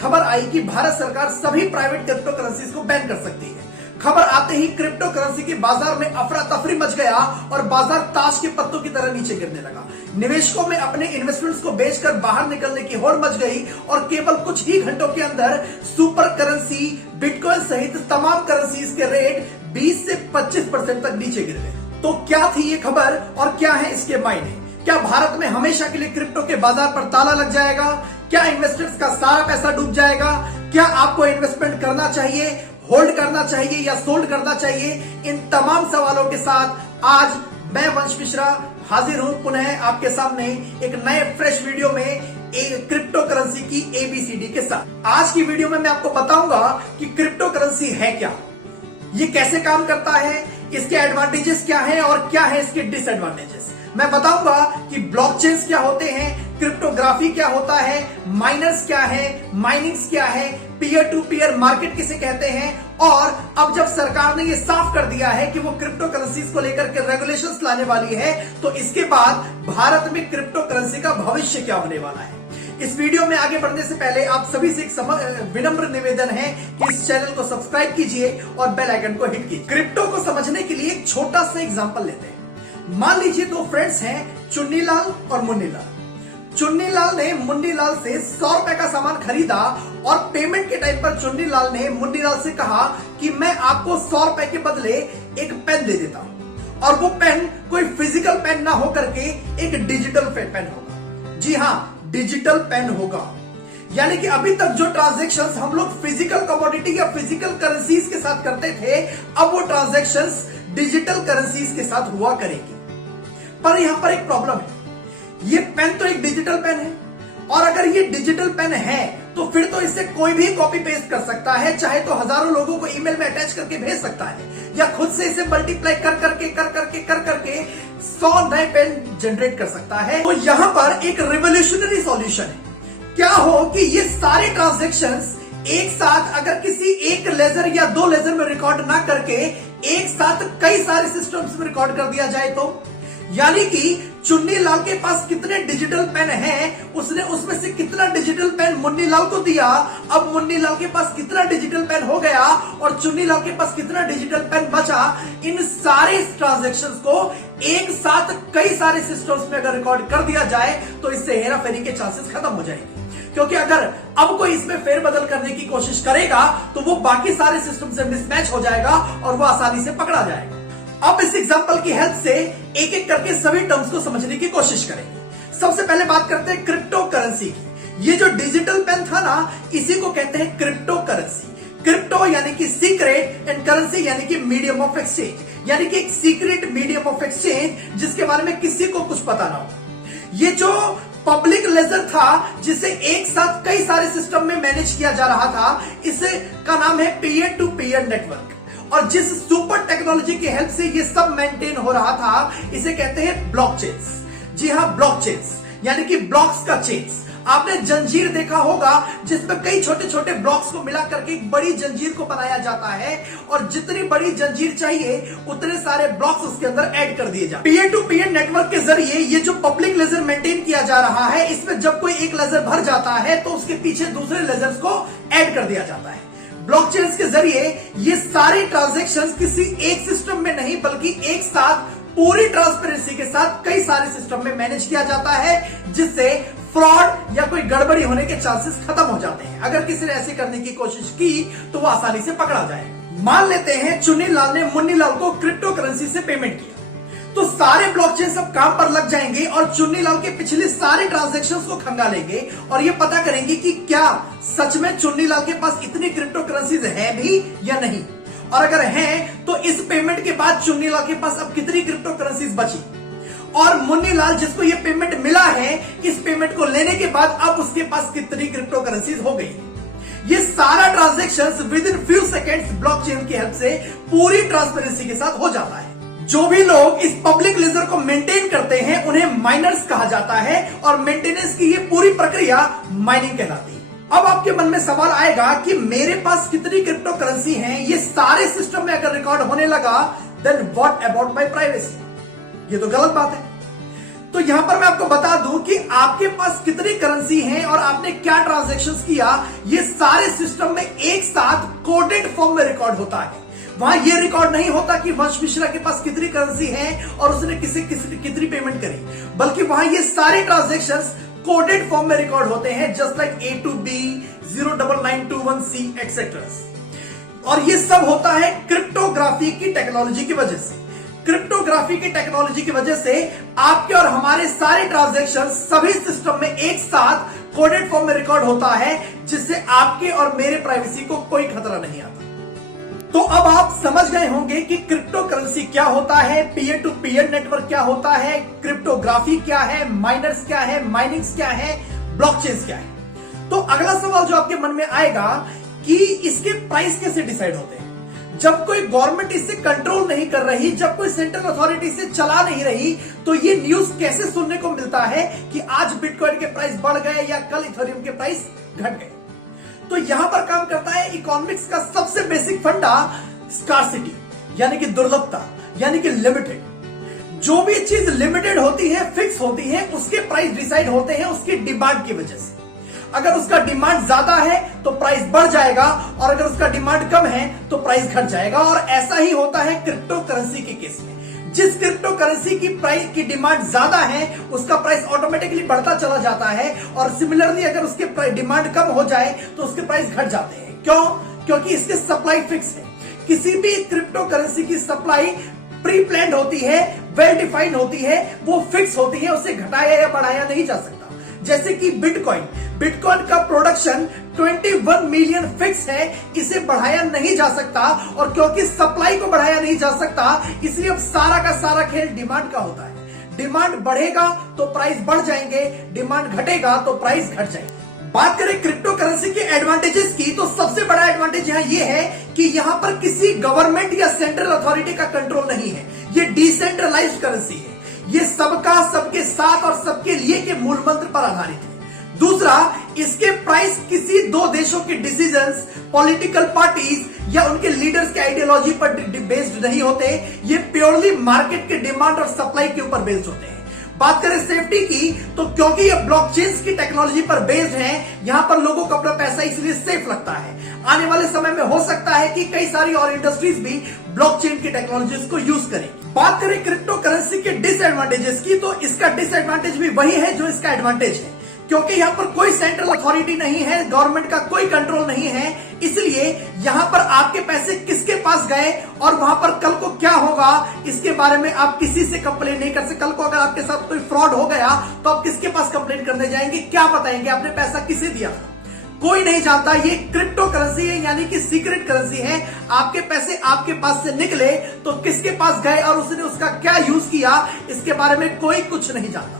खबर आई कि भारत सरकार सभी प्राइवेट क्रिप्टो करेंसीज को बैन कर सकती है। खबर आते ही क्रिप्टो करेंसी के बाजार में अफरा तफरी मच गया और बाजार ताश के पत्तों की तरह नीचे गिरने लगा। निवेशकों में अपने इन्वेस्टमेंट्स को बेचकर बाहर निकलने की होड़ मच गई और केवल कुछ ही घंटों के अंदर सुपर करेंसी, बिटकॉइन सहित तमाम करेंसीज के रेट 20 से 25% तक नीचे गिर गए। तो क्या थी ये खबर और क्या है इसके मायने? क्या भारत में हमेशा के लिए क्रिप्टो के बाजार पर ताला लग जाएगा? क्या इन्वेस्टर्स का सारा पैसा डूब जाएगा? क्या आपको इन्वेस्टमेंट करना चाहिए, होल्ड करना चाहिए या सोल्ड करना चाहिए? इन तमाम सवालों के साथ आज मैं वंश मिश्रा हाजिर हूं पुनः आपके सामने एक नए फ्रेश वीडियो में एक क्रिप्टो करेंसी की एबीसीडी के साथ। आज की वीडियो में मैं आपको बताऊंगा कि क्रिप्टो करेंसी है क्या, ये कैसे काम करता है, इसके एडवांटेजेस क्या है और क्या है इसके डिसएडवांटेजेस। मैं बताऊंगा कि ब्लॉकचेन्स क्या होते हैं, क्रिप्टोग्राफी क्या होता है, माइनर्स क्या है, माइनिंग्स क्या है, पीयर टू पीयर मार्केट किसे कहते हैं, और अब जब सरकार ने ये साफ कर दिया है कि वो क्रिप्टो करेंसीज को लेकर के रेगुलेशंस लाने वाली है, तो इसके बाद भारत में क्रिप्टो करेंसी का भविष्य क्या होने वाला है। इस वीडियो में आगे बढ़ने से पहले आप सभी से एक विनम्र निवेदन है कि इस चैनल को सब्सक्राइब कीजिए और बेल आइकन को हिट कीजिए। क्रिप्टो को समझने के लिए एक छोटा सा एग्जांपल लेते हैं। मान लीजिए दो फ्रेंड्स हैं, चुन्नीलाल और मुन्नीलाल। चुन्नीलाल ने मुन्नीलाल से 100 रुपए का सामान खरीदा और पेमेंट के टाइम पर चुन्नीलाल ने मुन्नीलाल से कहा कि मैं आपको 100 रुपए के बदले एक पेन दे देता हूं, और वो पेन कोई फिजिकल पेन ना होकर के एक डिजिटल पेन होगा। जी हां, डिजिटल पेन होगा। यानी कि अभी तक जो ट्रांजैक्शंस हम लोग फिजिकल कमोडिटी या फिजिकल करेंसीज के साथ करते थे, अब वो ट्रांजैक्शंस डिजिटल करेंसीज के साथ हुआ करेगी। पर यहां पर एक प्रॉब्लम है, ये पेन तो एक डिजिटल पेन है, और अगर ये डिजिटल पेन है तो फिर तो इससे कोई भी कॉपी पेस्ट कर सकता है, चाहे तो हजारों लोगों को ईमेल में अटैच करके भेज सकता है, या खुद से इसे मल्टीप्लाई कर करके 100 नए पेन जनरेट कर सकता है। तो यहां पर एक रिवोल्यूशनरी सॉल्यूशन है। क्या हो कि ये सारे ट्रांजैक्शंस एक साथ अगर किसी एक लेजर या 2 लेजर में रिकॉर्ड ना करके एक साथ कई सारे सिस्टम्स में रिकॉर्ड कर दिया जाए तो, यानी कि चुन्नीलाल के पास कितने डिजिटल पेन हैं, उसने उसमें से कितना डिजिटल पेन मुन्नीलाल को दिया, अब मुन्नीलाल के पास कितना डिजिटल पेन हो गया और चुन्नीलाल के पास कितना डिजिटल पेन बचा, इन सारे ट्रांजैक्शंस को एक साथ कई सारे सिस्टम्स में अगर रिकॉर्ड कर दिया जाए तो इससे हेराफेरी के चांसेस खत्म हो जाएंगे। क्योंकि अगर अब कोई इसमें फेरबदल करने की कोशिश करेगा तो वो बाकी सारे सिस्टम से मिसमैच हो जाएगा और वो आसानी से पकड़ा जाएगा। अब इस एग्जांपल की हेल्प से एक एक करके सभी टर्म्स को समझने की कोशिश करेंगे। सबसे पहले बात करते हैं क्रिप्टो करेंसी की। ये जो डिजिटल पेन था ना, इसी को कहते हैं क्रिप्टो करेंसी। क्रिप्टो यानी कि सीक्रेट एंड करेंसी यानी कि मीडियम ऑफ एक्सचेंज, यानी कि एक सीक्रेट मीडियम ऑफ एक्सचेंज जिसके बारे में किसी को कुछ पता ना हो। ये जो पब्लिक लेजर था जिसे एक साथ कई सारे सिस्टम में मैनेज किया जा रहा था, इसे का नाम है पीयर टू पीयर नेटवर्क, और जिस सुपर टेक्नोलॉजी की हेल्प से ये सब मेंटेन हो रहा था, इसे कहते हैं ब्लॉकचेन्स। जी हां, ब्लॉकचेन्स यानी कि ब्लॉक्स का चेन्स। आपने जंजीर देखा होगा जिसमें कई छोटे छोटे ब्लॉक्स को मिला करके एक बड़ी जंजीर को बनाया जाता है, और जितनी बड़ी जंजीर चाहिए उतने सारे ब्लॉक्स उसके अंदर ऐड कर दिए जाते हैं। पीयर टू पीयर नेटवर्क के जरिए ये जो पब्लिक लेजर मेंटेन किया जा रहा है, इसमें जब कोई एक लेजर भर जाता है तो उसके पीछे दूसरे लेजर्स को ऐड कर दिया जाता है। ब्लॉकचेन्स के जरिए ये सारे ट्रांजैक्शंस किसी एक सिस्टम में नहीं बल्कि एक साथ पूरी ट्रांसपेरेंसी के साथ कई सारे सिस्टम में मैनेज किया जाता है, जिससे फ्रॉड या कोई गड़बड़ी होने के चांसेस खत्म हो जाते हैं। अगर किसी ने ऐसे करने की कोशिश की तो वो आसानी से पकड़ा जाएगा। मान लेते हैं चुन्नीलाल ने मुन्नीलाल को क्रिप्टो करेंसी से पेमेंट किया, तो सारे ब्लॉकचेन सब काम पर लग जाएंगे और चुन्नीलाल के पिछले सारे ट्रांजैक्शंस को खंगालेंगे और ये पता करेंगे कि क्या सच में चुन्नीलाल के पास इतनी क्रिप्टो करेंसीज है भी या नहीं, और अगर हैं तो इस पेमेंट के बाद चुन्नीलाल के पास अब कितनी क्रिप्टो करेंसीज बची, और मुन्नीलाल जिसको ये पेमेंट मिला है, इस पेमेंट को लेने के बाद अब उसके पास कितनी क्रिप्टो करेंसीज हो गई। ये सारा transactions with in few seconds blockchain की हेल्प से पूरी ट्रांसपेरेंसी के साथ हो जाता है। जो भी लोग इस पब्लिक लेजर को मेंटेन करते हैं उन्हें माइनर्स कहा जाता है, और मेंटेनेंस की ये पूरी प्रक्रिया माइनिंग कहलाती है। अब आपके मन में सवाल आएगा कि मेरे पास कितनी क्रिप्टो करेंसी है, ये सारे सिस्टम में अगर रिकॉर्ड होने लगा, then what about my privacy? ये तो गलत बात है। तो तो यहां पर मैं आपको बता दूं कि आपके पास कितनी करेंसी है और आपने क्या ट्रांजैक्शंस किया, ये सारे सिस्टम में एक साथ कोडेड फॉर्म में रिकॉर्ड होता है। वहां ये रिकॉर्ड नहीं होता कि वंश मिश्रा के पास कितनी करेंसी है और उसने कितनी पेमेंट करी, बल्कि वहां ये सारे ट्रांजैक्शंस कोडेड फॉर्म में रिकॉर्ड होते हैं, just like A to B 09921C etcetera. और ये सब होता है क्रिप्टोग्राफी की टेक्नोलॉजी की वजह से। क्रिप्टोग्राफी की टेक्नोलॉजी की वजह से आपके और हमारे सारे ट्रांजैक्शन सभी सिस्टम में एक साथ कोडेड फॉर्म में रिकॉर्ड होता है, जिससे आपके और मेरे प्राइवेसी को कोई खतरा नहीं आता। तो अब आप समझ गए होंगे कि क्रिप्टो करेंसी क्या होता है, पीयर टू पीयर नेटवर्क क्या होता है, क्रिप्टोग्राफी क्या है, माइनर्स क्या है, माइनिंग्स क्या है, ब्लॉकचेन्स क्या है। तो अगला सवाल जो आपके मन में आएगा कि इसके प्राइस कैसे डिसाइड होते हैं। जब कोई गवर्नमेंट इसे कंट्रोल नहीं कर रही, जब कोई सेंट्रल अथॉरिटी इसे चला नहीं रही, तो ये न्यूज कैसे सुनने को मिलता है कि आज बिटकॉइन के प्राइस बढ़ गए या कल इथेरियम के प्राइस घट गए। तो यहां पर काम करता है इकोनॉमिक्स का सबसे बेसिक फंडा, स्कार्सिटी, यानी कि दुर्लभता, यानी कि लिमिटेड। जो भी चीज लिमिटेड होती है, फिक्स होती है, उसके प्राइस डिसाइड होते हैं उसकी डिमांड की वजह से। अगर उसका डिमांड ज्यादा है तो प्राइस बढ़ जाएगा, और अगर उसका डिमांड कम है तो प्राइस घट जाएगा। और ऐसा ही होता है क्रिप्टो करेंसी के केस में। जिस क्रिप्टो करेंसी की प्राइस की डिमांड ज्यादा है उसका प्राइस ऑटोमेटिकली बढ़ता चला जाता है, और सिमिलरली अगर उसके डिमांड कम हो जाए तो उसके प्राइस घट जाते हैं। क्यों? क्योंकि इसके सप्लाई फिक्स है। किसी भी क्रिप्टो करेंसी की सप्लाई प्री प्लान्ड होती है, वेल डिफाइंड होती है, वो फिक्स होती है, उसे घटाया या बढ़ाया नहीं जा सकता। जैसे कि बिटकॉइन का प्रोडक्शन 21 मिलियन फिक्स है, इसे बढ़ाया नहीं जा सकता, और क्योंकि सप्लाई को बढ़ाया नहीं जा सकता, इसलिए अब सारा का सारा खेल डिमांड का होता है। डिमांड बढ़ेगा तो प्राइस बढ़ जाएंगे, डिमांड घटेगा तो प्राइस घट जाएंगे। बात करें क्रिप्टो करेंसी के एडवांटेजेस की, तो सबसे बड़ा एडवांटेज यहां ये है कि यहां पर किसी गवर्नमेंट या सेंट्रल अथॉरिटी का कंट्रोल नहीं है। ये डिसेंट्रलाइज्ड करेंसी है, ये सबका सबके साथ और सबके लिए के मूल मंत्र पर आधारित है। दूसरा, इसके प्राइस किसी दो देशों के डिसीजंस, पॉलिटिकल पार्टीज या उनके लीडर्स के आइडियोलॉजी पर बेस्ड नहीं होते, ये प्योरली मार्केट के डिमांड और सप्लाई के ऊपर बेस्ड होते हैं। बात करें सेफ्टी की, तो क्योंकि ये ब्लॉकचेन्स की टेक्नोलॉजी पर बेस्ड है, यहां पर लोगों को अपना पैसा इसलिए सेफ लगता है। आने वाले समय में हो सकता है कि कई सारी और इंडस्ट्रीज भी ब्लॉकचेन की टेक्नोलॉजीज को यूज करेंगी। बात करें क्रिप्टो करेंसी के डिसएडवांटेजेस की, तो इसका डिसएडवांटेज भी वही है जो इसका एडवांटेज है, क्योंकि यहां पर कोई सेंट्रल अथॉरिटी नहीं है, गवर्नमेंट का कोई कंट्रोल नहीं है। इसलिए यहां पर आपके पैसे किसके पास गए और वहां पर कल को क्या होगा, इसके बारे में आप किसी से कंप्लेन नहीं कर सकते। कल को अगर आपके साथ कोई फ्रॉड हो गया तो आप किसके पास कंप्लेन करने जाएंगे, क्या बताएंगे आपने पैसा किसे दिया था? कोई नहीं जानता। ये क्रिप्टो करेंसी है, यानी कि सीक्रेट करेंसी है। आपके पैसे आपके पास से निकले तो किसके पास गए और उसने उसका क्या यूज किया, इसके बारे में कोई कुछ नहीं जानता।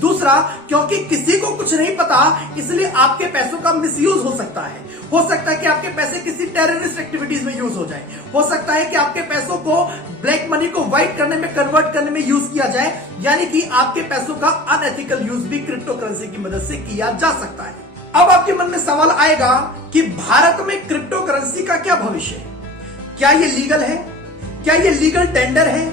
दूसरा, क्योंकि किसी को कुछ नहीं पता, इसलिए आपके पैसों का मिसयूज हो सकता है। हो सकता है कि आपके पैसे किसी टेररिस्ट एक्टिविटीज में यूज हो जाए, हो सकता है कि आपके पैसों को ब्लैक मनी को व्हाइट करने में, कन्वर्ट करने में यूज किया जाए, यानी कि आपके पैसों का अनएथिकल यूज भी क्रिप्टो करेंसी की मदद से किया जा सकता है। अब आपके मन में सवाल आएगा कि भारत में क्रिप्टो करेंसी का क्या भविष्य है? क्या ये लीगल है? क्या ये लीगल टेंडर है?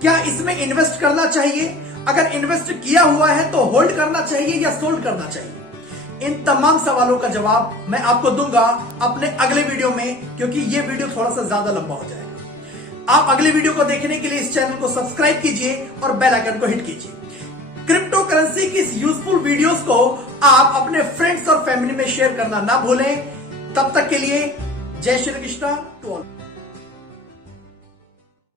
क्या इसमें इन्वेस्ट करना चाहिए? अगर इन्वेस्ट किया हुआ है तो होल्ड करना चाहिए या सोल्ड करना चाहिए? इन तमाम सवालों का जवाब मैं आपको दूंगा अपने अगले वीडियो में, क्योंकि ये वीडियो थोड़ा सा ज्यादा लंबा हो जाएगा। आप अगले वीडियो को देखने के लिए इस चैनल को सब्सक्राइब कीजिए और बेल आइकन को हिट कीजिए। क्रिप्टो करेंसी की इस यूजफुल वीडियोस को आप अपने फ्रेंड्स और फैमिली में शेयर करना ना भूलें। तब तक के लिए जय श्री कृष्णा टू ऑल।